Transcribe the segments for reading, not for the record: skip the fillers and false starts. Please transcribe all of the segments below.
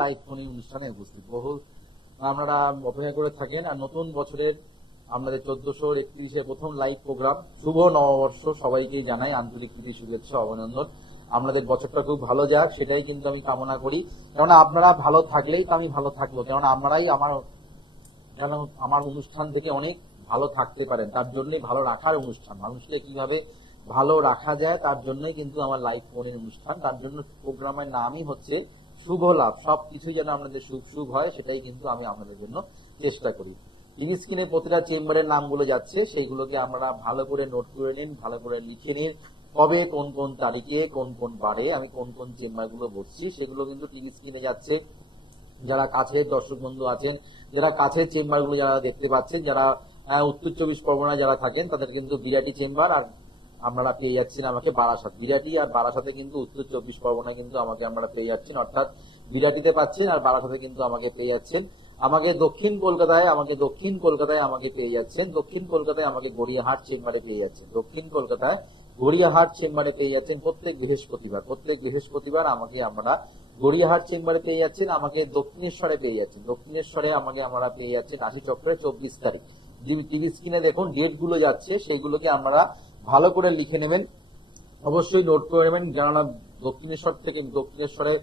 Live phone অনুষ্ঠানে উপস্থিত বহু আপনারা অপেক্ষা করে থাকেন। আর নতুন বছরের আমাদের 1431 প্রথম লাইভ প্রোগ্রাম শুভ নববর্ষ সবাইকে জানাই আন্তরিক প্রীতি শুভেচ্ছা অভিনন্দন। আপনাদের বছরটা খুব ভালো যাক সেটাই কিন্তু আমি কামনা করি, কেননা আপনারা ভালো থাকলেই তো আমি ভালো থাকবো, কেননা আপনারাই আমার অনুষ্ঠান থেকে অনেক ভালো থাকতে পারেন, তার জন্যই ভালো রাখার অনুষ্ঠান, মানুষকে কিভাবে ভালো রাখা যায় তার জন্যই কিন্তু আমার লাইভ ফোনের অনুষ্ঠান। তার জন্য প্রোগ্রামের নামই হচ্ছে শুভ লাভ, সবকিছু যেন আপনাদের শুভ শুভ হয় সেটাই কিন্তু আমি আপনাদের জন্য চেষ্টা করি। টিভি স্ক্রিনে প্রতিটা চেম্বারের নামগুলো যাচ্ছে, সেইগুলোকে আমরা ভালো করে নোট করে নিন, ভালো করে লিখে নিন, কবে কোন কোন তারিখে কোন কোন বারে আমি কোন কোন চেম্বারগুলো বসছি সেগুলো কিন্তু টিভি স্ক্রিনে যাচ্ছে। যারা কাছের দর্শক বন্ধু আছেন, যারা কাছের চেম্বারগুলো যারা দেখতে পাচ্ছেন, যারা উত্তর 24 পরগনা যারা থাকেন তাদের কিন্তু বিরাটি চেম্বার, আর আপনারা পেয়ে যাচ্ছেন আমাকে বারাসাত। বিরাটি আর বারাসাতে কিন্তু উত্তর 24 পরগনা কিন্তু আমাকে আপনারা পেয়ে যাচ্ছেন, অর্থাৎ বিরাটিতে পাচ্ছেন আর বারাসাতে কিন্তু আমাকে পেয়ে যাচ্ছেন। আমাকে দক্ষিণ কলকাতায় আমাকে পেয়ে যাচ্ছেন, দক্ষিণ কলকাতায় আমাকে গড়িয়াহাট চেম্বারে পেয়ে যাচ্ছেন, দক্ষিণ কলকাতায় গড়িয়াহাট চেম্বারে পেয়ে যাচ্ছেন প্রত্যেক বৃহস্পতিবার আমাকে আমরা গড়িয়াহাট চেম্বারে পেয়ে যাচ্ছেন। আমাকে দক্ষিণেশ্বরে পেয়ে যাচ্ছেন, দক্ষিণেশ্বরে আমাকে আমরা পেয়ে যাচ্ছেন আশি চক্রের 24 তারিখ। টিভি স্ক্রিনে দেখুন ডেট গুলো যাচ্ছে, সেইগুলোকে আমরা ভালো করে লিখে নেবেন, অবশ্যই নোট করে নেবেন। কেননা দক্ষিণেশ্বর থেকে, দক্ষিণেশ্বরে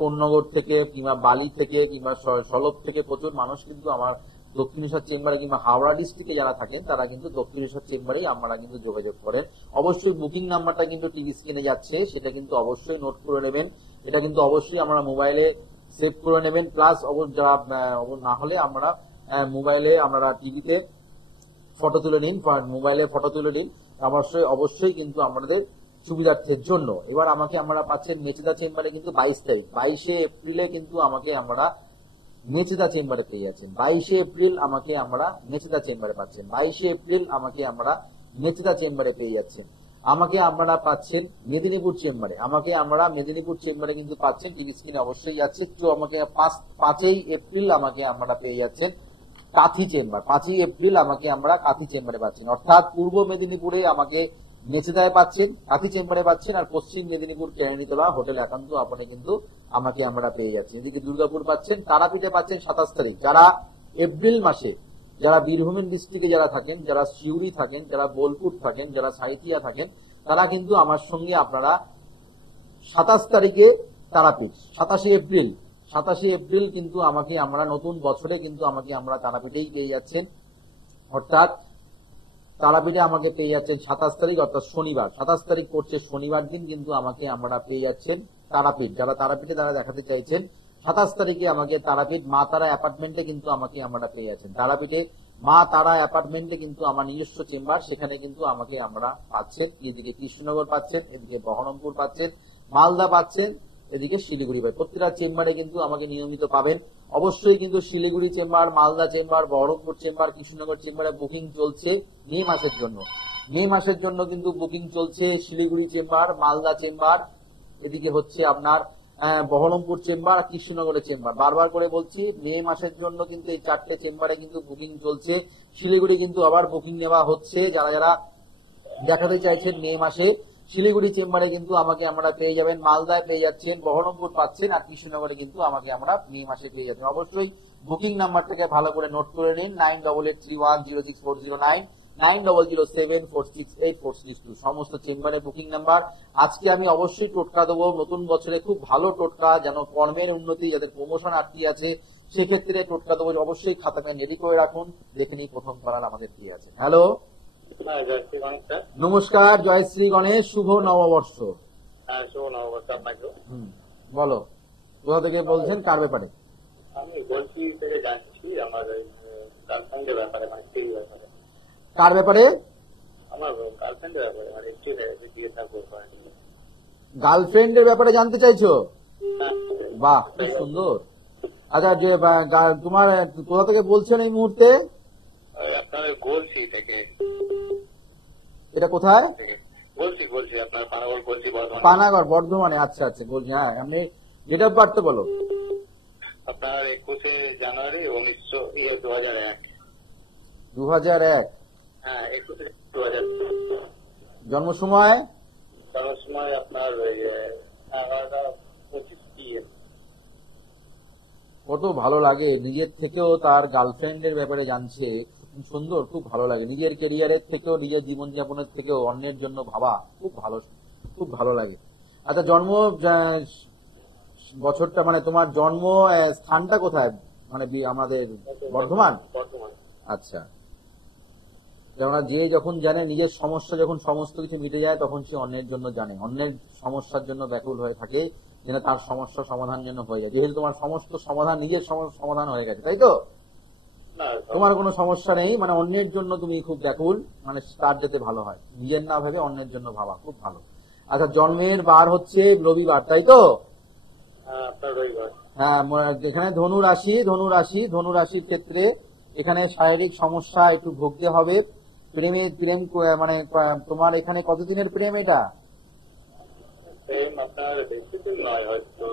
কোন্নগর থেকে কিংবা বালি থেকে কিংবা সলভ থেকে প্রচুর মানুষ কিন্তু আমার দক্ষিণেশ্বর চেম্বারে কিংবা হাওড়া ডিস্ট্রিক্টে যারা থাকেন তারা কিন্তু দক্ষিণেশ্বর চেম্বারেই আপনারা কিন্তু যোগাযোগ করেন। অবশ্যই বুকিং নাম্বারটা কিন্তু টিভি স্ক্রিনে যাচ্ছে, সেটা কিন্তু অবশ্যই নোট করে নেবেন, এটা কিন্তু অবশ্যই আমরা মোবাইলে সেভ করে নেবেন। প্লাস না হলে আমরা মোবাইলে আপনারা টিভিতে ফটো তুলে নিন, মোবাইলে ফটো তুলে নিন, অবশ্যই কিন্তু আমাদের সুবিধার্থের জন্য। এবার আমাকে আমরা পাচ্ছেন মেচেদা চেম্বারে কিন্তু 22 তারিখ, 22 এপ্রিলে কিন্তু আমাকে আমরা মেচেদা চেম্বারে পেয়ে যাচ্ছেন, 22 এপ্রিল আমাকে আমরা মেচেদা চেম্বারে পাচ্ছেন, 22 এপ্রিল আমাকে আমরা মেচেদা চেম্বারে পেয়ে যাচ্ছেন। আমাকে আপনারা পাচ্ছেন মেদিনীপুর চেম্বারে, মেদিনীপুর চেম্বারে কিন্তু পাচ্ছেন, টিভি স্ক্রিনে অবশ্যই যাচ্ছে। তো আমাকে 5ই এপ্রিল আমাকে আমরা পেয়ে যাচ্ছেন কাথি চেম্বার, 5ই এপ্রিল আমাকে আমরা কাথি চেম্বারে পাচ্ছেন, অর্থাৎ পূর্ব মেদিনীপুরে আমাকে মেচেদায় পাচ্ছেন, কাথি চেম্বারে পাচ্ছেন, আর পশ্চিম মেদিনীপুর কেরানীতলা হোটেল একান্ত আপনি কিন্তু আমাকে আমরা পেয়ে যাচ্ছি। এদিকে দুর্গাপুর পাচ্ছেন, তারাপীঠে পাচ্ছেন 27 তারিখ। যারা এপ্রিল মাসে যারা বীরভূমের ডিস্ট্রিক্টে যারা থাকেন, যারা সিউড়ি থাকেন, যারা বোলপুর থাকেন, যারা সাঁইথিয়া থাকেন, তারা কিন্তু আমার সঙ্গে আপনারা 27 তারিখে তারাপীঠ, 27 এপ্রিল কিন্তু আমাকে আমরা নতুন বছরে কিন্তু আমাকে আমরা তারাপীঠেই পেয়ে যাচ্ছেন, অর্থাৎ তারাপীঠে আমাকে পেয়ে যাচ্ছেন 27 তারিখ, অর্থাৎ শনিবার, 27 তারিখ পড়ছে শনিবার দিন কিন্তু আমাকে আমরা পেয়ে যাচ্ছেন তারাপীঠ। যারা তারাপীঠে তারা দেখাতে চাইছেন 27 তারিখে আমাকে তারাপীঠ মা তারা অ্যাপার্টমেন্টে কিন্তু আমাকে আমরা পেয়ে যাচ্ছেন। তারাপীঠে মা তারা অ্যাপার্টমেন্টে কিন্তু আমার নিজস্ব চেম্বার, সেখানে কিন্তু আমাকে আমরা পাচ্ছেন। এদিকে কৃষ্ণনগর পাচ্ছেন, এদিকে বহরমপুর পাচ্ছেন, মালদা পাচ্ছেন, এদিকে শিলিগুড়ি পাই। প্রত্যেকটা চেম্বারে কিন্তু আমাকে নিয়মিত পাবেন। অবশ্যই কিন্তু Siliguri chamber, Malda chamber, Baharampur chamber, Krishnanagar চেম্বারে বুকিং চলছে মে মাসের জন্য কিন্তু বুকিং চলছে। শিলিগুড়ি চেম্বার, মালদা চেম্বার, এদিকে হচ্ছে আপনার বহরমপুর চেম্বার, কৃষ্ণনগরের চেম্বার। বারবার করে বলছি মে মাসের জন্য কিন্তু এই 4টে চেম্বারে কিন্তু বুকিং চলছে। শিলিগুড়ি কিন্তু আবার বুকিং নেওয়া হচ্ছে, যারা যারা দেখাতে চাইছেন মে মাসে শিলিগুড়ি চেম্বারে কিন্তু আমাকে আমরা পেয়ে যাবেন, মালদায় পেয়ে যাচ্ছেন, বহরমপুর পাচ্ছেন, আর কৃষ্ণনগরে কিন্তু আমাকে আমরা মে মাসে পেয়ে যাবেন। অবশ্যই বুকিং নাম্বারটাকে ভালো করে নোট করে নিন, 9881064009, 9007468462 সমস্ত চেম্বারে বুকিং নাম্বার। আজকে আমি অবশ্যই টোটকা দেবো নতুন বছরে, খুব ভালো টোটকা, যেন কর্মের উন্নতি, যাদের প্রমোশন আটকে আছে সেক্ষেত্রে টোটকা দেবো। অবশ্যই খাতা পেন রেডি করে রাখুন, দেখে নিই প্রথম করার আমাদের কি আছে। হ্যালো, নমস্কার, জয় শ্রী গণেশ, শুভ নববর্ষ। বলো, কোথা থেকে বলছেন, কার ব্যাপারে? আমি বলছি থেকে যাচ্ছি আমার গার্লফ্রেন্ডের ব্যাপারে, মানে স্ত্রীর ব্যাপারে। কার ব্যাপারে? আমার গার্লফ্রেন্ডের ব্যাপারে, মানে স্ত্রী বিয়ে থাকবো। গার্লফ্রেন্ডের ব্যাপারে জানতে চাইছো? বাহ, খুব সুন্দর। আচ্ছা, যে তোমার কোথা থেকে বলছেন এই মুহূর্তে? আপনার গোলসি থেকে। এটা কোথায়? বলছি আপনার পানাগড়, বলছি পানাগড়, বর্ধমানে। আচ্ছা আচ্ছা, বলছি। হ্যাঁ, আপনি ডেট অফ বার্থ বলো। আপনার 21 জানুয়ারি 2001। 2001? হ্যাঁ, 21 2000। জন্ম সময়? জন্ম সময় আপনার 11:25 PM। কত ভালো লাগে, নিজের থেকেও তার গার্লফ্রেন্ডের ব্যাপারে জানছে, সুন্দর, খুব ভালো লাগে। নিজের ক্যারিয়ারের থেকেও, নিজের জীবনযাপনের থেকেও অন্যের জন্য ভাবা খুব ভালো, খুব ভালো লাগে। আচ্ছা, জন্ম বছরটা মানে তোমার জন্ম স্থানটা কোথায়? মানে আমাদের বর্ধমান? বর্তমান। আচ্ছা, কেননা যে যখন জানে নিজের সমস্যা, যখন সমস্ত কিছু মিটে যায়, তখন সে অন্যের জন্য জানে, অন্যের সমস্যার জন্য ব্যাকুল হয়ে থাকে, যেন তার সমস্যা সমাধান যেন হয়ে যায়। যেহেতু তোমার সমস্ত সমাধান নিজের সমাধান হয়ে গেছে, তাই তো? না, তোমার কোনো সমস্যা নেই, মানে অন্যের জন্য তুমি খুব ব্যাকুল, মানে তার যাতে ভালো হয়, নিজের না ভেবে অন্যের জন্য ভাবা, খুব ভালো। আচ্ছা, জন্মের বার হচ্ছে রবিবার, তাই তো? আপনার রবিবার। হ্যাঁ, এখানে ধনু রাশির ক্ষেত্রে এখানে শারীরিক সমস্যা একটু ভুগতে হবে। প্রেম মানে তোমার এখানে কতদিনের প্রেম এটা? প্রেম আপনার বেশি দিন নয়, হয়তো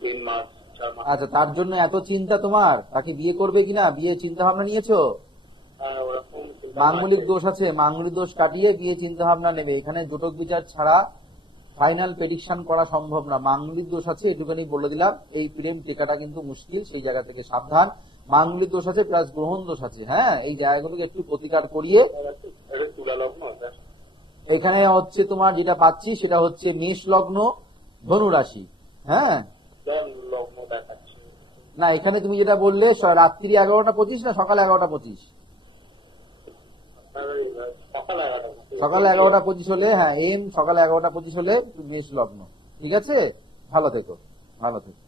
3 মাস 4 মাস। আচ্ছা, তার জন্য এত চিন্তা তোমার, তাকে বিয়ে করবে কিনা, বিয়ে চিন্তা ভাবনা নিয়েছো? ওরকম মাঙ্গলিক দোষ আছে, মাঙ্গলিক দোষ কাটিয়ে বিয়ে চিন্তা ভাবনা নেবে। এখানে জটক বিচার ছাড়া ফাইনাল প্রেডিকশন করা সম্ভব না, মাঙ্গলিক দোষ আছে, এটুখানি বলে দিলাম। এই প্রেম টেকাটা কিন্তু মুশকিল, সেই জায়গা থেকে সাবধান। মাঙ্গলিক দোষ আছে প্লাস গ্রহণ দোষ আছে। হ্যাঁ, এই জায়গাগুলোকে একটু প্রতিকার করিয়ে। তুলা লগ্ন। এখানে হচ্ছে তোমার যেটা পাচ্ছি সেটা হচ্ছে মেষ লগ্ন, ধনু রাশি। হ্যাঁ, লগ্ন দেখাচ্ছে না, এখানে তুমি যেটা বললে রাত্রি 11টা 25 না সকাল 11টা 25? সকাল 11টা 25 হলে, হ্যাঁ, সকাল 11টা 25 হলে মেষ লগ্ন। ঠিক আছে, ভালো থেকো, ভালো থেকো।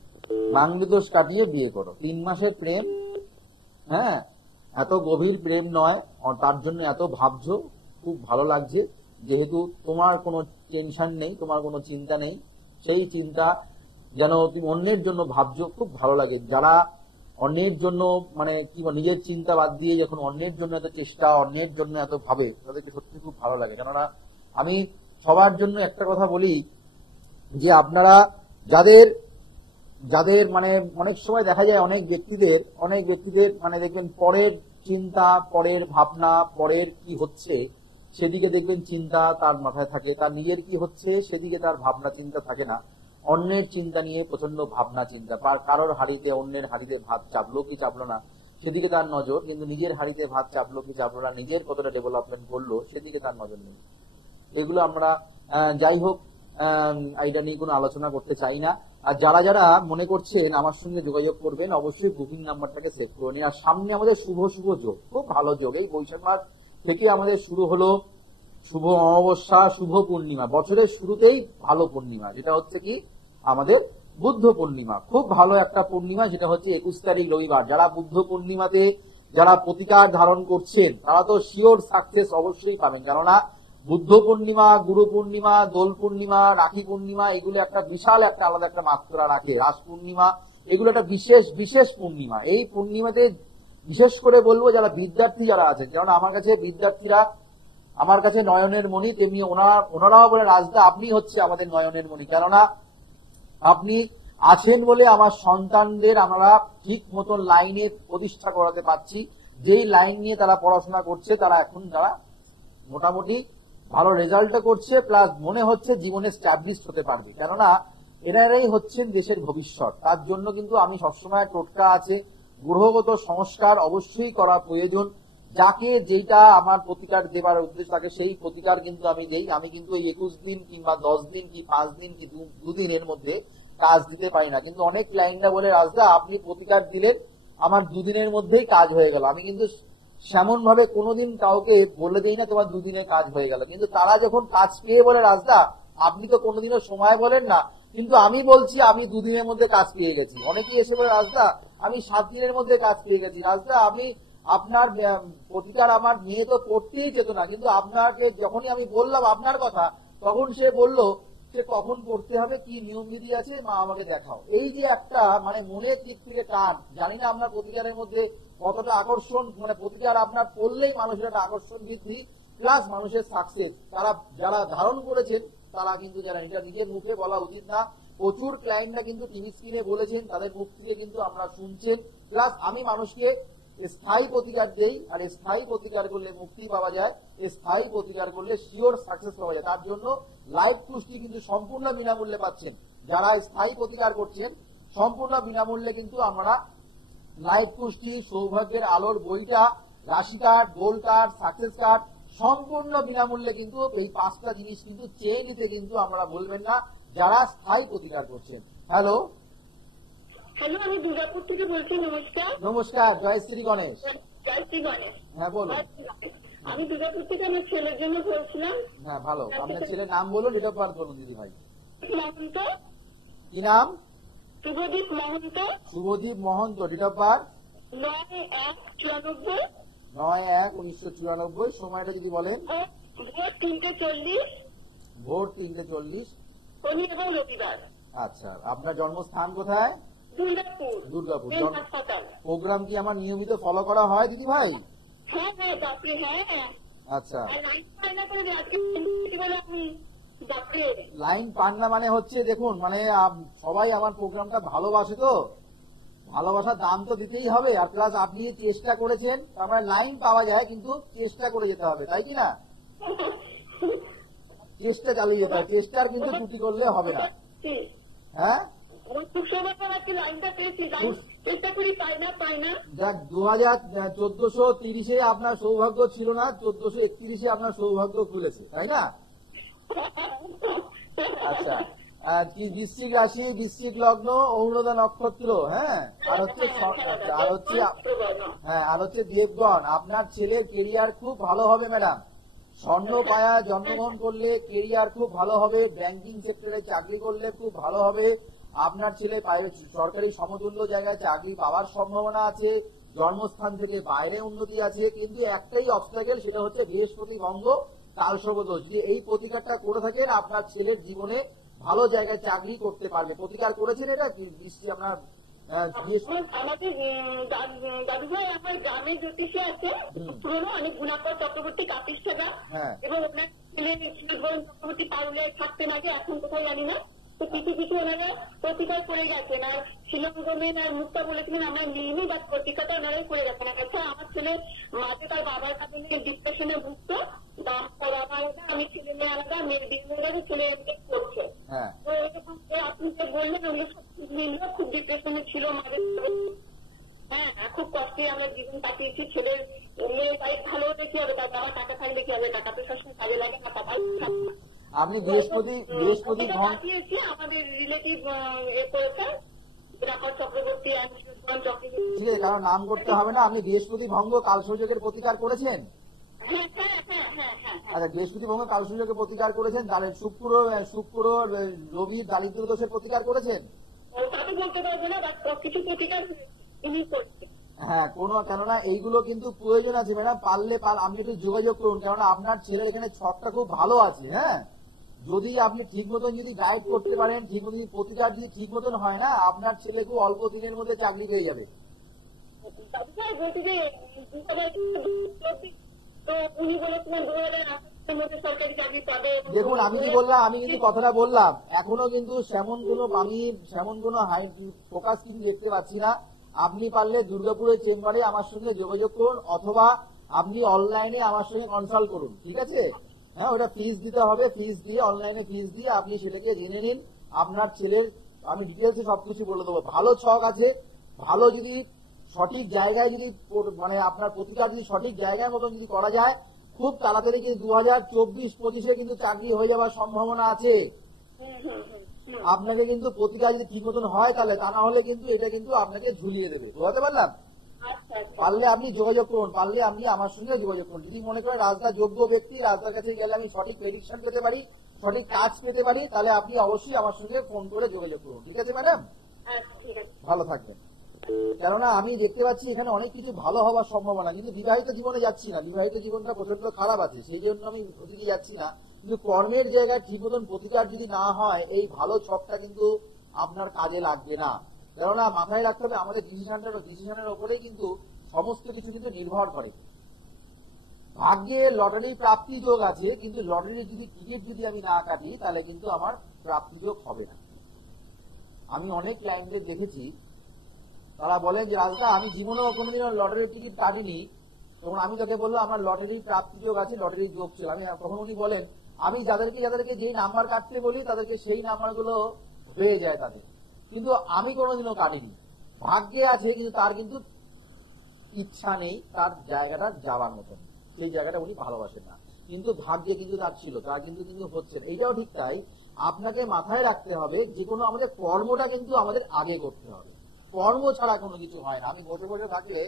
মাঙ্গলিক দোষ কাটিয়ে বিয়ে করো, 3 মাসের প্রেম। হ্যাঁ, এত গভীর প্রেম নয়, তার জন্য এত ভাবছো, খুব ভালো লাগছে। যেহেতু তোমার কোনো টেনশন নেই, তোমার কোনো চিন্তা নেই, সেই চিন্তা যেন তুমি অন্যের জন্য ভাবছো, খুব ভালো লাগে। যারা অন্যের জন্য মানে কি নিজের চিন্তা বাদ দিয়ে যখন অন্যের জন্য এত চেষ্টা, অন্যের জন্য এত ভাবে, তাদেরকে সত্যি খুব ভালো লাগে। কেননা আমি সবার জন্য একটা কথা বলি, যে আপনারা যাদের যাদের মানে অনেক সময় দেখা যায় অনেক ব্যক্তিদের মানে দেখবেন পরের চিন্তা, পরের ভাবনা, পরের কি হচ্ছে সেদিকে দেখবেন চিন্তা তার মাথায় থাকে, তার নিজের কি হচ্ছে সেদিকে তার ভাবনা চিন্তা থাকে না। অন্যের চিন্তা নিয়ে প্রচন্ড ভাবনা চিন্তা, কারোর হাড়িতে অন্যের হাড়িতে ভাত চাপলো কি চাপলো না সেদিকে তার নজর, কিন্তু নিজের হাড়িতে ভাত চাপলো কি চাপলো না, নিজের কতটা ডেভেলপমেন্ট করলো সেদিকে তার নজর নেই। এগুলো আমরা যাই হোক এটা নিয়ে কোনো আলোচনা করতে চাই না। আর যারা যারা মনে করছেন আমার সঙ্গে যোগাযোগ করবেন, অবশ্যই বুকিং নাম্বারটাকে সেভ করে নিন। আর সামনে আমাদের শুভ যোগ, খুব ভালো যোগ। এই বৈশাখ মাস থেকে আমাদের শুরু হলো শুভ অমাবস্যা, শুভ পূর্ণিমা, বছরের শুরুতেই ভালো পূর্ণিমা, যেটা হচ্ছে কি আমাদের বুদ্ধ পূর্ণিমা। খুব ভালো একটা পূর্ণিমা, যেটা হচ্ছে 21 তারিখ রবিবার। যারা বুদ্ধ পূর্ণিমাতে যারা প্রতিকার ধারণ করছেন তারা তো শিওর সাকসেস অবশ্যই পাবেন। কেননা বুদ্ধ পূর্ণিমা, গুরু পূর্ণিমা, দোল পূর্ণিমা, রাখি পূর্ণিমা, এগুলো একটা বিশাল একটা আলাদা একটা মাত্রা রাখে। রাস পূর্ণিমা, এগুলো একটা বিশেষ বিশেষ পূর্ণিমা। এই পূর্ণিমাতে বিশেষ করে বলবো যারা বিদ্যার্থী যারা আছেন, যেমন আমার কাছে বিদ্যার্থীরা আমার কাছে নয়নের মণি, তেমনি ওনারাও বলে রাজদা আপনি হচ্ছে আমাদের নয়নের মণি। কেননা আপনি আছেন বলে আমার সন্তানদের আমরা ঠিক মতন লাইনে প্রতিষ্ঠা করাতে পারছি। যেই লাইন নিয়ে তারা পড়াশোনা করছে, তারা এখন যারা মোটামুটি ভালো রেজাল্ট করছে, প্লাস মনে হচ্ছে জীবনে স্ট্যাবলিশ হতে পারবে। কেননা এনারাই হচ্ছেন দেশের ভবিষ্যৎ। তার জন্য কিন্তু আমি সবসময় টোটকা আছে, গ্রহগত সংস্কার অবশ্যই করা প্রয়োজন। যাকে যেটা আমার প্রতিকার দেবার উদ্দেশ্য থাকে সেই প্রতিকার কিন্তু আমি দেই। আমি কিন্তু এই 21 দিন কিংবা 10 দিন কি 5 দিন কি 2 দিনের মধ্যে কাজ দিতে পারি না। কিন্তু অনেক ক্লায়েন্টরা বলে রাজদা আপনি প্রতিকার দিলেন, আমার 2 দিনের মধ্যেই কাজ হয়ে গেল। আমি কিন্তু সেমন ভাবে কোনোদিন কাউকে বলে দেই না তোমার 2 দিনে কাজ হয়ে গেল। কিন্তু তারা যখন কাজ পেয়ে বলে রাজদা আপনি তো কোনোদিনও সময় বলেন না, কিন্তু আমি বলছি আমি 2 দিনের মধ্যে কাজ পেয়ে গেছি। অনেকেই এসে বলে রাজদা আমি 7 দিনের মধ্যে কাজ পেয়ে গেছি। রাজদা আমি আপনার প্রতিকার আমার নিয়ে তো করতেই যেত না, কিন্তু আপনাকে যখনই আমি বললাম আপনার কথা, তখন সে বলল যে কখন করতে হবে, কি নিয়ম বিধি আছে, মা আমাকে দেখাও। এই যে একটা মানে মনের দিক থেকে টান, জানি না আপনার প্রতিকারের মধ্যে কতটা আকর্ষণ, মানে প্রতিকার আপনার করলেই মানুষের একটা আকর্ষণ বৃদ্ধি প্লাস মানুষের সাকসেস। তারা যারা ধারণ করেছেন তারা কিন্তু যারা এটা নিজের মুখে বলা উচিত না, প্রচুর ক্লায়েন্টরা কিন্তু টিভি স্ক্রিনে বলেছেন, তাদের মুখ থেকে কিন্তু আমরা শুনছেন। প্লাস আমি মানুষকে স্থায়ী প্রতিকার দেই, আর স্থায়ী প্রতিকার করলে মুক্তি পাওয়া যায়, স্থায়ী প্রতিকার করলে শিওর সাকসেস পাওয়া যায়। তার জন্য লাইফ কুষ্টি কিন্তু সম্পূর্ণ বিনামূল্যে পাচ্ছেন। যারা স্থায়ী প্রতিকার করছেন সম্পূর্ণ বিনামূল্যে কিন্তু আমরা লাইফ পুষ্টি, সৌভাগ্যের আলোর বইটা, রাশি কার্ড, গোল কার্ড, সাকসেস কার্ড সম্পূর্ণ বিনামূল্যে কিন্তু এই 5টা জিনিস কিন্তু চেয়ে নিতে কিন্তু আমরা বলবেন না যারা স্থায়ী প্রতিকার করছেন। হ্যালো হ্যালো, আমি দুর্গাপুর থেকে বলছি। নমস্কার। নমস্কার, জয় শ্রী গণেশ। জয় শ্রী গণেশ। হ্যাঁ বলুন। আমি দুর্গাপুর থেকে আমার ছেলের জন্য বলছিলাম। হ্যাঁ ভালো, আপনার ছেলের নাম বলুন, ডেট অফ বার্থ বলুন দিদি ভাই। মহন্ত। কি নাম? Subhadeep Mohanta. Subhadeep Mohanta. Date of birth 9/1/94। 9/1/1994। সময়টা যদি বলেন। ভোর 3:40। ভোর 3:40। শনি এবং রবিবার। আচ্ছা, আপনার জন্মস্থান কোথায়? দুর্গাপুর। দুর্গাপুর। মেন হাসপাতাল। প্রোগ্রাম কি আমার নিয়মিত ফলো করা হয় দিদি ভাই? হ্যাঁ হ্যাঁ বাপরে, হ্যাঁ হ্যাঁ। আচ্ছা, আর লাইন পাল্লা করে আজকে বলে আপনি বাপরে। লাইন পান না মানে হচ্ছে দেখুন, মানে সবাই আমার প্রোগ্রামটা ভালোবাসে, তো ভালোবাসার দাম তো দিতেই হবে। আর প্লাস আপনি চেষ্টা করেছেন, তার মানে লাইন পাওয়া যায়, কিন্তু চেষ্টা করে যেতে হবে, তাই কি না? চেষ্টা চালিয়ে যেতে হবে, চেষ্টার কিন্তু ত্রুটি করলে হবে না। হ্যাঁ, খুব সময় আজকে লাইনটা পেয়েছি, চেষ্টা করি, পাই না। যাক 2014-30 আপনার সৌভাগ্য ছিল না, 1431 আপনার সৌভাগ্য খুলেছে, তাই না? আচ্ছা, কি বৃশ্চিক রাশি, বৃশ্চিক লগ্ন, অরুণোদয় নক্ষত্র, হ্যাঁ, আর হচ্ছে আর হচ্ছে দেবগণ। আপনার ছেলের কেরিয়ার খুব ভালো হবে ম্যাডাম। স্বর্ণ পায়া জন্মগ্রহণ করলে কেরিয়ার খুব ভালো হবে, ব্যাংকিং সেক্টরে চাকরি করলে খুব ভালো হবে। আপনার ছেলে সরকারি সমতুল্য জায়গায় চাকরি পাওয়ার সম্ভাবনা আছে, জন্মস্থান থেকে বাইরে উন্নতি আছে, কিন্তু একটাই অবস্টাকেল, সেটা হচ্ছে বৃহস্পতি ভঙ্গ, কালসর্পদোষ। যদি এই প্রতিকারটা করে থাকেন আপনার ছেলের জীবনে ভালো জায়গায় চাকরি করতে পারবে। প্রতিকার করেছেন এটা নিশ্চয়ই আপনার আমাদের দাদু ভাই আমার গ্রামের জ্যোতিষে আছে, পুরোনো অনেক গুণাকর চক্রবর্তী কাপিস থাকা, এবং ওনার ছেলে চক্রবর্তী পারুলে থাকতেন আগে, এখন কোথায় জানি না। তো কিছু ওনারা প্রতিকার করে গেছেন, আর শিলঙ্গমেন আর মুক্তা বলেছিলেন আমরা নিইনি, বা প্রতিকারটা ওনারাই করে গেছেন। আচ্ছা, আমার ছেলে মাঝে তার বাবার কাছে নিয়ে ডিপ্রেশনে ভুগত, দাম করা আলাদা, আমি ছেলে মেয়ে আলাদা, মেয়ের বিঘ্ন ছেলে করছে। তো এরকম আপনি তো বললেন ওগুলো সব মিলল, খুব ডিপ্রেশনে ছিল মাঝে। হ্যাঁ, খুব কষ্টে আমরা জীবন কাটিয়েছি। ছেলের মেয়ে লাইফ ভালো হলে কি হবে, তার বাবা টাকা থাকলে কি হবে, টাকা তো সবসময় কাজে লাগে না, টাকাই আপনি বৃহস্পতি কাটিয়েছি। আমাদের রিলেটিভ করেছে চক্রবর্তী, ঠিক আছে, কারণ নাম করতে হবে না। আপনি বৃহস্পতি ভঙ্গ কালসর্যোগের প্রতিকার করেছেন? আচ্ছা, বৃহস্পতি ভঙ্গ কালসর্যোগের প্রতিকার করেছেন, তাহলে শুক্র রবির দারিদ্র দোষের প্রতিকার করেছেন? বলতে পারবো না, কিছু প্রতিকার হ্যাঁ, কেননা এইগুলো কিন্তু প্রয়োজন আছে ম্যাডাম। পারলে আপনি একটু যোগাযোগ করুন, কেননা আপনার ছেলের এখানে ছকটা খুব ভালো আছে। হ্যাঁ, যদি আপনি ঠিক মতন যদি গাইড করতে পারেন, ঠিক মতন প্রতিকার যদি ঠিক মতন হয় না, আপনার ছেলে খুব অল্প দিনের মধ্যে চাকরি পেয়ে যাবে। দেখুন, আমি কিন্তু কথাটা বললাম, এখনো কিন্তু সেমন কোনো হাই ফোকাস কিন্তু দেখতে পাচ্ছি না। আপনি পারলে দুর্গাপুরের চেম্বারে আমার সঙ্গে যোগাযোগ করুন, অথবা আপনি অনলাইনে আমার সঙ্গে কনসাল্ট করুন, ঠিক আছে? হ্যাঁ, ওটা ফিস দিতে হবে, ফিস দিয়ে অনলাইনে ফিস দিয়ে আপনি সেটাকে জেনে নিন। আপনার ছেলের আমি ডিটেলসে সবকিছু বলে দেবো। ভালো ছক আছে, ভালো যদি সঠিক জায়গায় যদি মানে আপনার প্রতিকার যদি সঠিক জায়গায় মতন যদি করা যায়, খুব তাড়াতাড়ি কিন্তু 2024-25 কিন্তু চাকরি হয়ে যাওয়ার সম্ভাবনা আছে। আপনাকে কিন্তু প্রতিকার যদি ঠিক মতন হয় তাহলে, তা না হলে কিন্তু এটা কিন্তু আপনাকে ঝুলিয়ে দেবে। বুঝতে পারলাম? পারলে আপনি যোগাযোগ করুন, পারলে আপনি আমার সঙ্গে যোগাযোগ করুন। যদি মনে করেন রাজদার যোগ্য ব্যক্তি, রাজদার কাছে গেলে আমি সঠিক প্রেডিকশন পেতে পারি, সঠিক কাজ পেতে পারি, তাহলে আপনি অবশ্যই আমার সঙ্গে ফোন করে যোগাযোগ করুন, ঠিক আছে ম্যাডাম? ভালো থাকবেন। কেননা আমি দেখতে পাচ্ছি এখানে অনেক কিছু ভালো হওয়ার সম্ভাবনা, কিন্তু বিবাহিত জীবনে যাচ্ছি না। বিবাহিত জীবনটা প্রচন্ড খারাপ আছে, সেই জন্য আমি ওদিকে যাচ্ছি না। কিন্তু কর্মের জায়গায় ঠিক মতন প্রতিকার যদি না হয়, এই ভালো ছকটা কিন্তু আপনার কাজে লাগবে না। কেননা মাথায় রাখতে হবে, আমাদের ডিসিশনের ওপরেই কিন্তু সমস্ত কিছু কিন্তু নির্ভর করে। ভাগ্যে লটারি প্রাপ্তি যোগ আছে, কিন্তু লটারির যদি টিকিট যদি আমি না কাটি, তাহলে কিন্তু আমার প্রাপ্তি যোগ হবে না। আমি অনেক ক্লায়েন্টদের দেখেছি, তারা বলেন যে রাজদা আমি জীবনেও কোনোদিনও লটারির টিকিট কাটিনি। তখন আমি তাকে বললাম আমার লটারির প্রাপ্তি যোগ আছে, লটারির যোগ ছিল। আমি তখন উনি বলেন আমি যাদেরকে যেই নাম্বার কাটতে বলি তাদেরকে সেই নাম্বারগুলো হয়ে যায় তাদের, কিন্তু আমি কোনোদিনও কাটিনি। ভাগ্যে আছে কিন্তু তার কিন্তু ইচ্ছা নেই তার জায়গাটা যাওয়ার মতন, সেই জায়গাটা উনি ভালোবাসেন না, কিন্তু ভাগ্যে কিন্তু তার ছিল, তার কিন্তু কিন্তু হচ্ছে না। এইটাও ঠিক তাই, আপনাকে মাথায় রাখতে হবে যে কোনো আমাদের কর্মটা কিন্তু আমাদের আগে করতে হবে, কর্ম ছাড়া কোনো কিছু হয় না। আমি বসে বসে থাকলে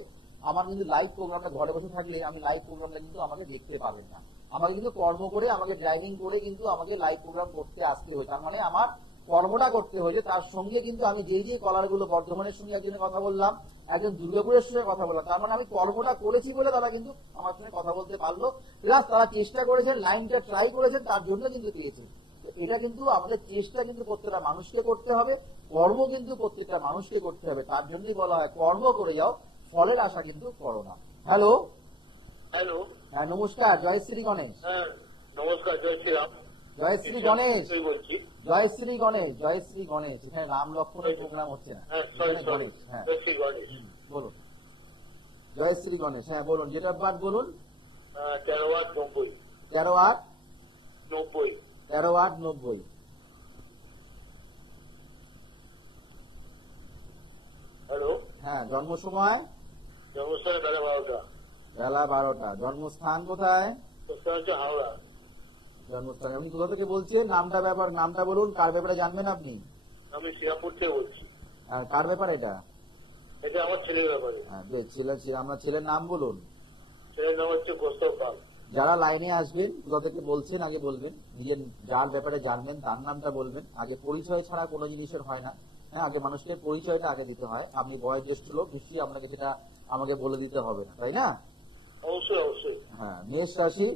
আমার কিন্তু লাইভ প্রোগ্রামটা, ঘরে বসে থাকলে আমি লাইভ প্রোগ্রামটা কিন্তু আমাকে দেখতে পাবেন না, আমাকে কিন্তু কর্ম করে, আমাকে ড্রাইভিং করে কিন্তু আমাকে লাইভ প্রোগ্রাম করতে আসতে হয়। তার মানে আমার কর্মটা করতে হয়েছে, তার সঙ্গে কিন্তু আমি যেই কলার গুলো, বর্ধমানের সঙ্গে একজনের কথা বললাম, একজন দুর্গাপুরের সঙ্গে কথা বললাম, তার মানে আমি কর্মটা করেছি বলে তারা কিন্তু আমার সঙ্গে কথা বলতে পারলো, প্লাস তারা চেষ্টা করেছেন, লাইনটা ট্রাই করেছেন, তার জন্য কিন্তু পেয়েছেন। এটা কিন্তু আমাদের চেষ্টা কিন্তু প্রত্যেকটা মানুষকে করতে হবে, কর্ম কিন্তু প্রত্যেকটা মানুষকে করতে হবে, তার জন্যই বলা হয় কর্ম করে যাও, ফলের আশা কিন্তু করো না। হ্যালো হ্যালো, হ্যাঁ নমস্কার, জয় শ্রী গণেশ। হ্যাঁ নমস্কার, জয় শ্রীরাম। জয় শ্রী গণেশ, বলছি। জয় শ্রী গণেশ, জয় শ্রী গণেশ। এখানে রাম লক্ষ্মণের প্রোগ্রাম হচ্ছে না, এখানে গণেশ। হ্যাঁ জয় শ্রী গণেশ। বলুন, জয় শ্রী গণেশ। হ্যাঁ বলুন, ডেট অফ বার্থ বলুন। 13/8/90। 13/8/90। 13/8/90। হ্যালো, হ্যাঁ জন্ম সময়? জন্মস্থান বেলা 12টা। বেলা 12টা। জন্মস্থান কোথায়? হচ্ছে হাওড়া। জন্মস্থান। আপনি কোথা থেকে বলছেন? নামটা বলুন, কার ব্যাপারে জানবেন আপনি? আমি শ্রীরামপুর থেকে বলছি। কার ব্যাপারে এটা? এটা আমার ছেলের ব্যাপারে। আমার ছেলের নাম বলুন। ছেলের নাম হচ্ছে কৌস্তব পাল। যারা লাইনে আসবেন, কোথা থেকে বলছেন আগে বলবেন, নিজের যার ব্যাপারে জানবেন তার নামটা বলবেন। আগে পরিচয় ছাড়া কোনো জিনিসের হয় না। হ্যাঁ, আগে মানুষকে পরিচয়টা আগে দিতে হয়। আপনি বয়োজ্যেষ্ঠ লোক, নিশ্চয়ই আপনাকে সেটা আমাকে বলে দিতে হবে না, তাই না? অবশ্যই অবশ্যই। হ্যাঁ, মেষ রাশি,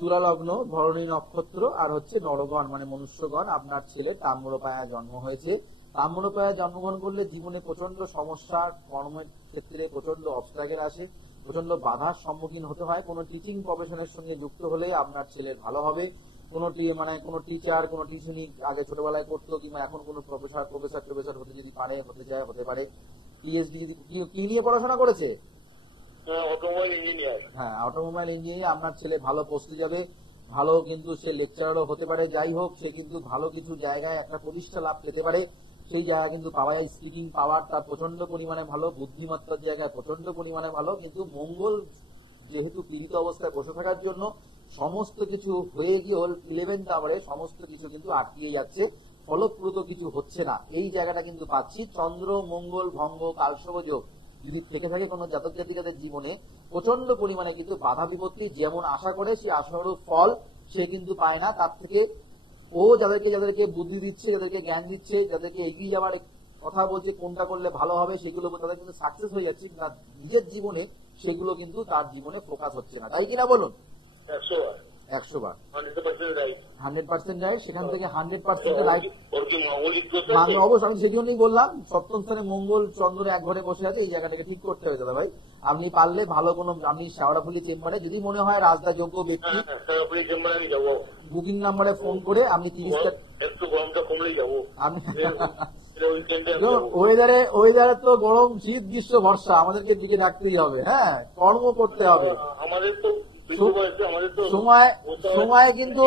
তুলা লগ্ন, ভরণী নক্ষত্র, আর হচ্ছে নরগণ মানে মনুষ্যগণ। আপনার ছেলে তাম্রপায়া জন্ম হয়েছে। তাম্রপায়া জন্মগ্রহণ করলে জীবনে প্রচন্ড সমস্যা, কর্মের ক্ষেত্রে প্রচন্ড অবস্ট্রাগল আসে, প্রচন্ড বাধার সম্মুখীন হতে হয়। কোন টিচিং প্রফেশনের সঙ্গে যুক্ত হলে আপনার ছেলের ভালো হবে। কোন টিচার, কোন টিউশনি আগে ছোটবেলায় করতো, কিংবা এখন কোন প্রফেসর হতে যদি পারে, হতে পারে। পিএইচডি যদি, কি নিয়ে পড়াশোনা করেছে? Automobile engineer. হ্যাঁ, অটোমোবাইল ইঞ্জিনিয়ার। আপনার ছেলে ভালো পোস্টে যাবে, ভালো কিন্তু সে লেকচারারও হতে পারে। যাই হোক, সে কিন্তু ভালো কিছু জায়গায় একটা প্রতিষ্ঠা লাভ পেতে পারে, সেই জায়গা কিন্তু পাওয়া যায়। স্পিকিং পাওয়ার তার প্রচন্ড পরিমাণে ভালো, বুদ্ধিমত্তার জায়গায় প্রচন্ড পরিমাণে ভালো। কিন্তু মঙ্গল যেহেতু পীড়িত অবস্থায় বসে থাকার জন্য সমস্ত কিছু হয়ে গিয়ে 11th আওয়ারে সমস্ত কিছু কিন্তু আটকিয়ে যাচ্ছে, ফলপ্রদ কিছু হচ্ছে না। এই জায়গাটা কিন্তু পাচ্ছি। চন্দ্র মঙ্গল ভঙ্গ কালসর্প যোগ যদি থেকে থাকে কোন জাতক জাতিকাদের জীবনে, প্রচন্ড পরিমাণে কিন্তু বাধা বিপত্তি, যেমন আশা করে সে আশানুরূপ ফল সে কিন্তু পায় না। তার থেকে ও যাদেরকে বুদ্ধি দিচ্ছে, যাদেরকে জ্ঞান দিচ্ছে, যাদেরকে এগিয়ে যাওয়ার কথা বলছে, কোনটা করলে ভালো হবে, সেগুলো তাদের কিন্তু সাকসেস হয়ে যাচ্ছে, না নিজের জীবনে সেগুলো কিন্তু তার জীবনে ফোকাস হচ্ছে না। তাই কিনা বলুন? 100 বার 100% রাইট। সেখান থেকে 100% রাইট অবশ্যই। আমি সেই জন্যই বললাম, সপ্তম স্থানে মঙ্গল চন্দ্র এক ঘরে বসে আছে, এই জায়গাটাকে ঠিক করতে হবে দাদা ভাই। আপনি পারলে ভালো কোনো, আপনি শেওড়াফুলি চেম্বারে যদি মনে হয় রাজদা যোগ্য ব্যক্তি, বুকিং নাম্বারে ফোন করে আপনি 30টা, একটু গরমটা কমলেই যাবো। ওয়েদারে তো গরম, শীত, গ্রীষ্ম, বর্ষা, আমাদেরকে দিকে রাখতেই হবে। হ্যাঁ, কর্ম করতে হবে। আমাদের তো সময় কিন্তু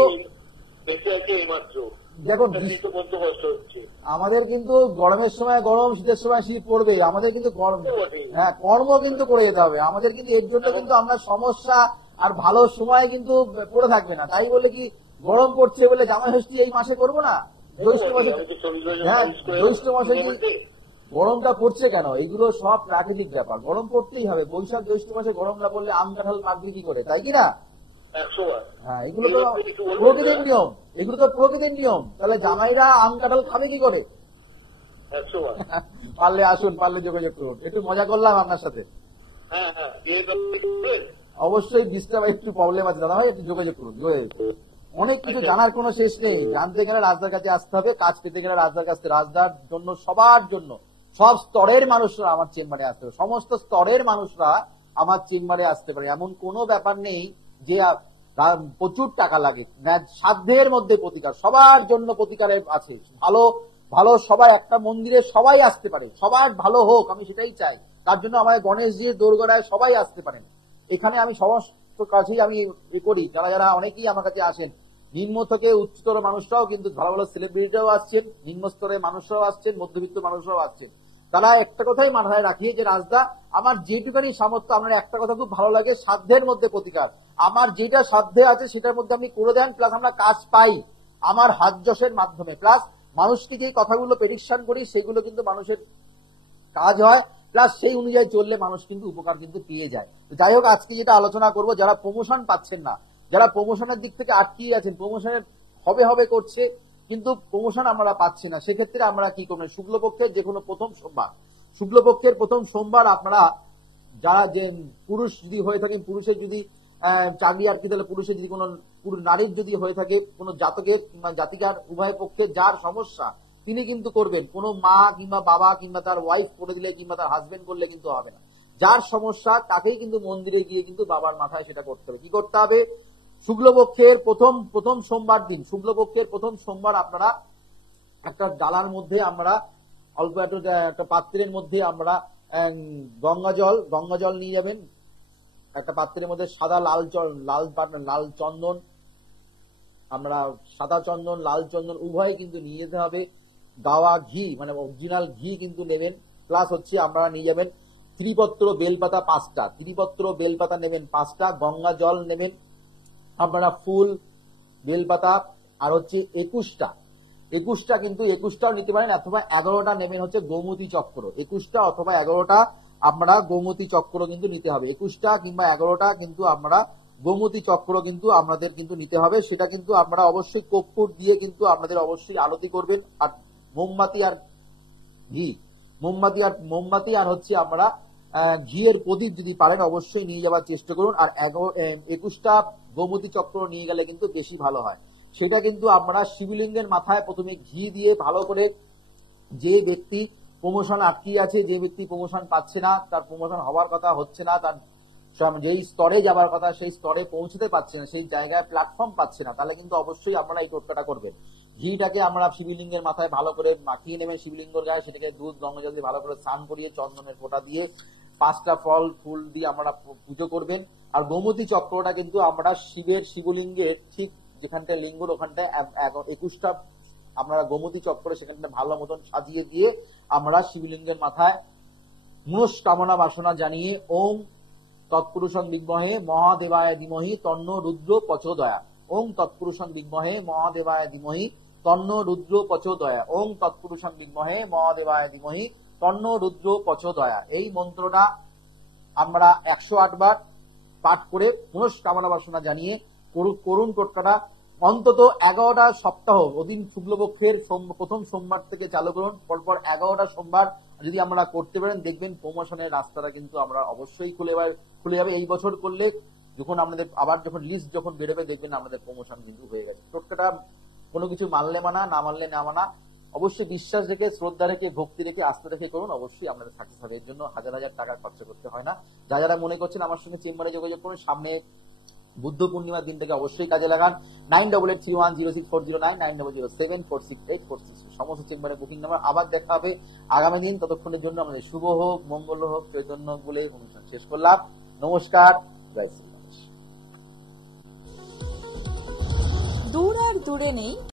বেঁচে আছে এইমাত্র। দেখুন, কত কষ্ট হচ্ছে আমাদের কিন্তু গরমের সময় গরম, শীতের সময় শীত পড়বে, আমাদের কিন্তু হ্যাঁ কর্ম কিন্তু করে যেতে হবে আমাদের। কিন্তু এর জন্য কিন্তু আমরা সমস্যা আর ভালো সময় কিন্তু পড়ে থাকবে না। তাই বলে কি গরম পড়ছে বলে জামাই ষষ্ঠী এই মাসে করবো না? জ্যৈষ্ঠ মাসে, হ্যাঁ জ্যৈষ্ঠ মাসে কি গরমটা পড়ছে কেন? এগুলো সব প্রাকৃতিক ব্যাপার, গরম পড়তেই হবে। বৈশাখ জ্যৈষ্ঠ মাসে গরম না পড়লে আম কাঁঠাল পাকবে কি করে, তাই কিনা? হ্যাঁ, এগুলো তো প্রকৃতির নিয়ম, এগুলো তো প্রকৃতির নিয়ম। তাহলে জামাইরা আম কাঁঠাল খাবে কি করে? পারলে আসুন, পারলে যোগাযোগ করুন। একটু মজা করলাম আপনার সাথে। অবশ্যই ডিস্টার্ব, একটু প্রবলেম আছে দাদা ভাই, একটু যোগাযোগ করুন। অনেক কিছু জানার কোনো শেষ নেই। জানতে গেলে রাজদার কাছে আসতে হবে, কাজ পেতে গেলে রাজদার কাছে। রাজদার জন্য, সবার জন্য, সব স্তরের মানুষরা আমার চেম্বারে আসতে হবে। সমস্ত স্তরের মানুষরা আমার চেম্বারে আসতে পারে, এমন কোনো ব্যাপার নেই যে প্রচুর টাকা লাগে। সাধ্যের মধ্যে প্রতিকার, সবার জন্য প্রতিকারের আছে। ভালো ভালো সবাই একটা মন্দিরে সবাই আসতে পারে, সবার ভালো হোক, আমি সেটাই চাই। তার জন্য আমাদের গণেশজির দোরগোড়ায় সবাই আসতে পারেন। এখানে আমি সমস্ত কাছেই আমি করি, যারা অনেকেই আমার কাছে আসেন, নিম্ন থেকে উচ্চতর মানুষরাও কিন্তু, ভালো ভালো সেলিব্রিটিরাও আসছেন, নিম্ন স্তরের মানুষরাও আসছেন, মধ্যবিত্ত মানুষরাও আসছেন। তারা একটা কথাই মাথায় রাখি যে রাজদা আমার যেটুকানি সামর্থ্য, আমার একটা কথা খুব ভালো লাগে, সাধ্যের মধ্যে প্রতিকার। আমার যেটা সাধ্যে আছে সেটার মধ্যে আপনি করে দেন, প্লাস আমরা কাজ পাই আমার হাত যশের মাধ্যমে, প্লাস মানুষকে যে কথাগুলো প্রেডিকশন করি সেগুলো কিন্তু মানুষের কাজ হয়, প্লাস সেই অনুযায়ী চললে মানুষ কিন্তু উপকার কিন্তু পেয়ে যায়। যাই হোক, আজকে যেটা আলোচনা করব, যারা প্রমোশন পাচ্ছেন না, যারা প্রমোশনের দিক থেকে আটকিয়ে আছেন, প্রমোশনের হবে হবে করছে কিন্তু প্রমোশন আমরা পাচ্ছি না, সেক্ষেত্রে আমরা কি করবেন? শুক্লপক্ষের যে কোনো প্রথম সোমবার, শুক্লপক্ষের প্রথম সোমবার আপনারা যারা যে পুরুষ যদি হয়ে থাকেন, পুরুষের যদি চাকরি আটকে, তাহলে পুরুষের যদি কোনো নারীর যদি হয়ে থাকে, কোনো জাতকের কিংবা জাতিকার উভয় পক্ষে যার সমস্যা তিনি কিন্তু করবেন। কোনো মা কিংবা বাবা কিংবা তার ওয়াইফ করে দিলে কিংবা তার হাজবেন্ড করলে কিন্তু হবে না। যার সমস্যা তাকেই কিন্তু মন্দিরে গিয়ে কিন্তু বাবার মাথায় সেটা করতে হবে। কি করতে হবে? শুক্লপক্ষের প্রথম সোমবার দিন, শুক্লপক্ষের প্রথম সোমবার আপনারা একটা ডালার মধ্যে আমরা অল্প একটা পাত্রের মধ্যে আমরা গঙ্গা জল নিয়ে যাবেন। একটা পাত্রের মধ্যে সাদা লাল চন্দন, আমরা সাদা চন্দন লাল চন্দন উভয় কিন্তু নিয়ে যেতে হবে। গাওয়া ঘি মানে অরিজিনাল ঘি কিন্তু নেবেন, প্লাস হচ্ছে আপনারা নিয়ে যাবেন ত্রিপত্র বেলপাতা 5টা, ত্রিপত্র বেলপাতা নেবেন 5টা, গঙ্গা জল নেবেন আপনারা ফুল বেলপাতা, আর হচ্ছে 21টা কিন্তু 21টাও নিতে পারেন, অথবা 11টা নেবেন হচ্ছে গোমতী চক্র, 21টা অথবা 11টা আমরা গোমতী চক্র কিন্তু নিতে হবে। 21টা কিংবা 11টা কিন্তু আমরা গোমতী চক্র কিন্তু আমাদের কিন্তু নিতে হবে। সেটা কিন্তু আমরা অবশ্যই কর্পূর দিয়ে কিন্তু আমাদের অবশ্যই আরতি করবেন। আর মোমবাতি আর ঘি, মোমবাতি আর হচ্ছে আমরা ঘিয়ের প্রদীপ যদি পারেন অবশ্যই নিয়ে যাওয়ার চেষ্টা করুন। আর 21টা গোমতী চক্র নিয়ে গেলে কিন্তু বেশি ভালো হয়। সেটা কিন্তু আমরা শিবলিঙ্গের মাথায় প্রথমে ঘি দিয়ে ভালো করে, যে ব্যক্তি প্রমোশন আটকিয়ে আছে, যে ব্যক্তি প্রমোশন পাচ্ছে না, তার প্রমোশন হওয়ার কথা হচ্ছে না, তার যেই স্তরে যাবার কথা সেই স্তরে পৌঁছতে পারছে না, সেই জায়গায় প্ল্যাটফর্ম পাচ্ছে না, তাহলে কিন্তু অবশ্যই আপনারা এই টোটকাটা করবেন। ঘিটাকে আমরা শিবলিঙ্গের মাথায় ভালো করে মাখিয়ে নেবেন, শিবলিঙ্গের গায়ে সেটাকে দুধ গঙ্গা জল দিয়ে ভালো করে স্নান করিয়ে চন্দনের ফোঁটা দিয়ে 5টা ফল ফুল দিয়ে আমরা পুজো করবেন। আর গোমতী চক্রটা কিন্তু আমরা শিবলিঙ্গের ঠিক যেখানটা লিঙ্গর ওখানটায় 21টা আমরা গোমতী চক্র সেখানটা ভালো মতন সাজিয়ে দিয়ে আমরা শিবলিঙ্গের মাথায় মনস্কামনা বাসনা জানিয়ে ওম তৎপুরুষং বিদ্মহে মহাদেবায় ধীমহি তন্ন রুদ্র প্রচোদয়া, ওম তৎপুরুষং বিদ্মহে মহাদেবায় ধীমহি তন্ন রুদ্র প্রচোদয়া, ওম তৎপুরুষং বিদ্মহে মহাদেবায় ধীমহি তন্ন রুদ্র প্রচোদয়া। এই মন্ত্রটা আমরা 108 বার পাঠ করে মনস্কামনা বাসনা জানিয়ে করুন। টোটকাটা অন্তত 11টা সপ্তাহ, ওদিন শুক্লপক্ষের প্রথম সোমবার থেকে চালু করুন, পরপর 11টা সোমবার যদি আমরা করতে পারেন, দেখবেন প্রমোশনের রাস্তাটা কিন্তু আমরা অবশ্যই খুলে যাবে। এই বছর করলে যখন আমাদের আবার যখন লিস্ট যখন বেরোবে, দেখবেন আমাদের প্রমোশন কিন্তু হয়ে গেছে। টোটকাটা কোনো কিছু মানলে মানা, না মানলে না মানা, অবশ্যই বিশ্বাস রেখে, শ্রদ্ধা রেখে, ভক্তি রেখে, আস্থা রেখে করুন, অবশ্যই আপনাদের সাকসেস হবে। এর জন্য হাজার হাজার টাকা খরচা করতে হয় না। যারা মনে করছেন আমার সঙ্গে চেম্বারে যোগাযোগ করুন, সামনে বুদ্ধ পূর্ণিমার দিনটাকে অবশ্যই কাজে লাগান। 9831064009, 9007468466 সমস্ত চেম্বারে বুকিং নাম্বার। আবার দেখা হবে আগামী দিন। ততক্ষণের জন্য আমাদের শুভ হোক, মঙ্গল হোক, চৈতন্য বলে অনুষ্ঠান শেষ করলাম। নমস্কার, জয় শ্রী গণেশ। দূর আর দূরে নেই